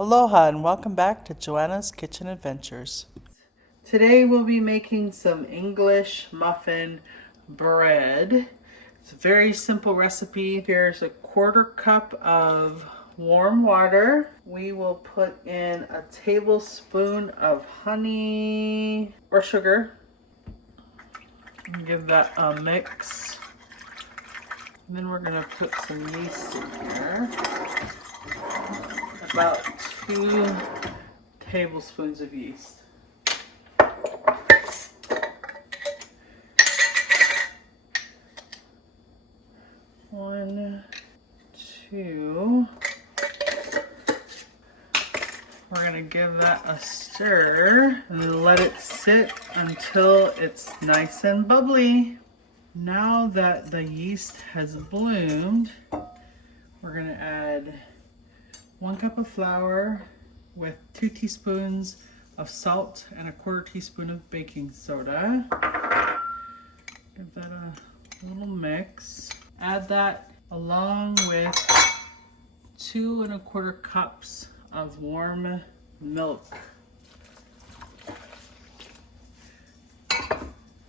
Aloha and welcome back to Joanna's Kitchen Adventures. Today we'll be making some English muffin bread. It's a very simple recipe. Here's a 1/4 cup of warm water. We will put in a tablespoon of honey or sugar. Give that a mix. And then we're going to put some yeast in here. About 2 tablespoons of yeast. One, two. We're gonna give that a stir and let it sit until it's nice and bubbly. Now that the yeast has bloomed, we're gonna add 1 cup of flour with 2 teaspoons of salt and a 1/4 teaspoon of baking soda. Give that a little mix. Add that along with 2 1/4 cups of warm milk.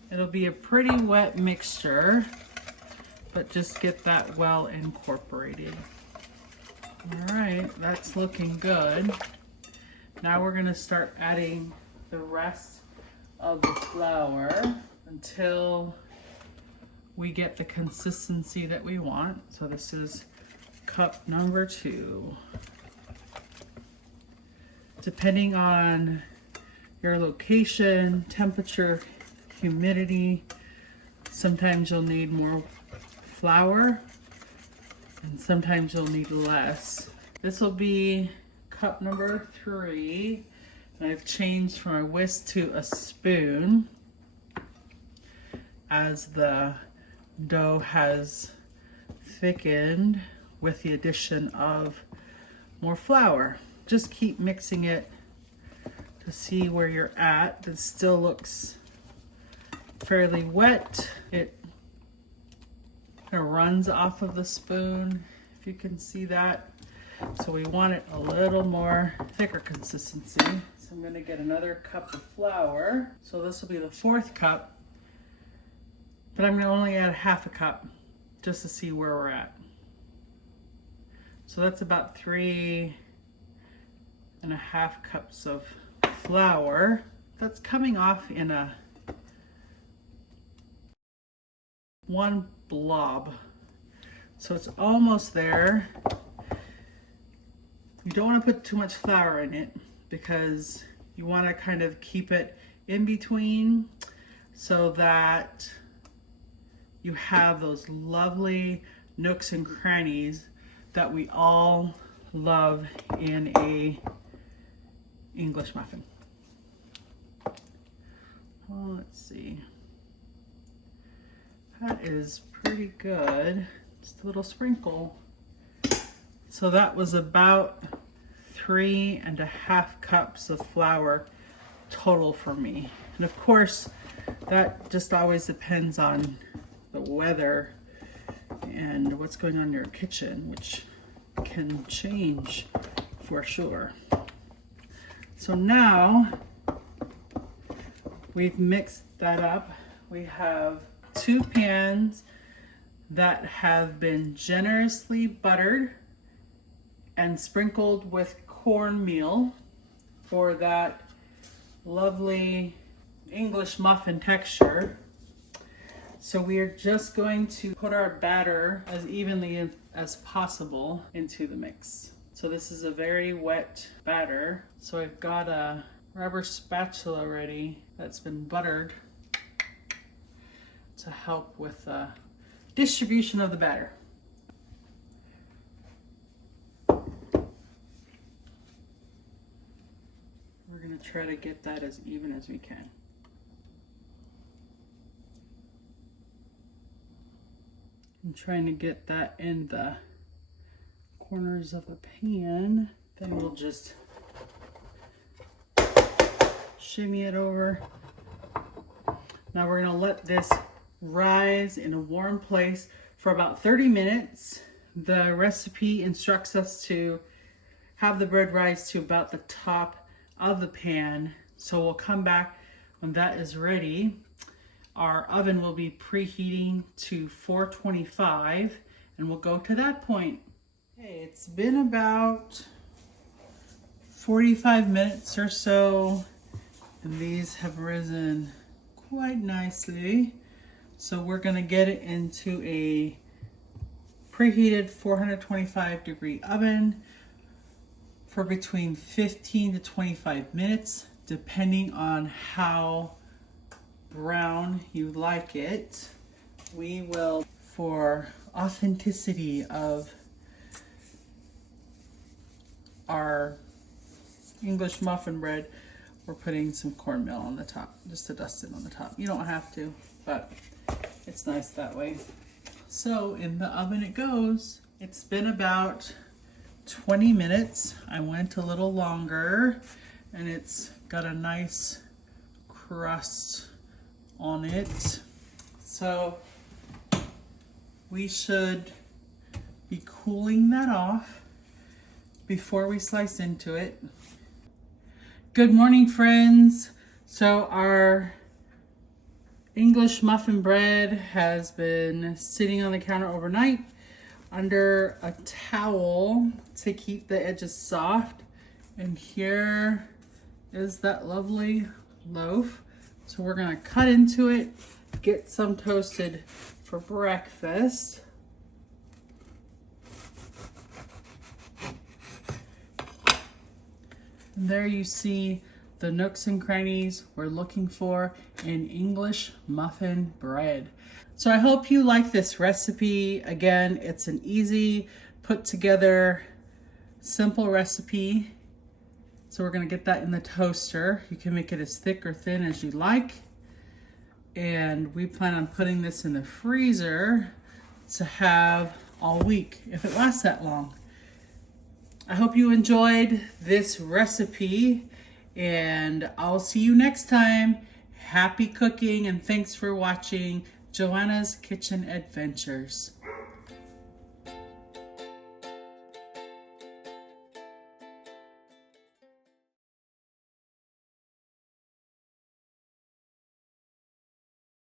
It'll be a pretty wet mixture, but just get that well incorporated. All right, that's looking good. Now we're gonna start adding the rest of the flour until we get the consistency that we want. So this is cup number 2. Depending on your location, temperature, humidity, sometimes you'll need more flour and sometimes you'll need less. This will be cup number 3. And I've changed from a whisk to a spoon as the dough has thickened with the addition of more flour. Just keep mixing it to see where you're at. It still looks fairly wet. It kind of runs off of the spoon, if you can see that. So we want it a little more thicker consistency. So I'm going to get another cup of flour. So this will be the 4th cup, but I'm going to only add 1/2 cup just to see where we're at. So that's about 3 1/2 cups of flour. That's coming off in a 1 blob. So it's almost there. You don't want to put too much flour in it because you want to kind of keep it in between so that you have those lovely nooks and crannies that we all love in a English muffin. Oh, let's see. That is pretty good. Just a little sprinkle. So that was about 3 1/2 cups of flour total for me. And of course, that just always depends on the weather and what's going on in your kitchen, which can change for sure. So now we've mixed that up. We have 2 pans that have been generously buttered and sprinkled with cornmeal for that lovely English muffin texture. So we are just going to put our batter as evenly as possible into the mix. So this is a very wet batter. So I've got a rubber spatula ready that's been buttered to help with the distribution of the batter. We're going to try to get that as even as we can. I'm trying to get that in the corners of the pan. Then we'll just shimmy it over. Now we're going to let this rise in a warm place for about 30 minutes. The recipe instructs us to have the bread rise to about the top of the pan. So we'll come back when that is ready. Our oven will be preheating to 425 and we'll go to that point. Okay, it's been about 45 minutes or so and these have risen quite nicely. So we're gonna get it into a preheated 425 degree oven for between 15 to 25 minutes, depending on how brown you like it. We will, for authenticity of our English muffin bread, we're putting some cornmeal on the top, just to dust it on the top. You don't have to, but it's nice that way. So in the oven it goes. It's been about 20 minutes. I went a little longer and it's got a nice crust on it. So we should be cooling that off before we slice into it. Good morning, friends. So our English muffin bread has been sitting on the counter overnight under a towel to keep the edges soft. And here is that lovely loaf. So we're gonna cut into it, get some toasted for breakfast. And there you see the nooks and crannies we're looking for in English muffin bread. So I hope you like this recipe. Again, it's an easy, put together, simple recipe. So we're gonna get that in the toaster. You can make it as thick or thin as you like. And we plan on putting this in the freezer to have all week, if it lasts that long. I hope you enjoyed this recipe and I'll see you next time. Happy cooking and thanks for watching Joanna's Kitchen Adventures.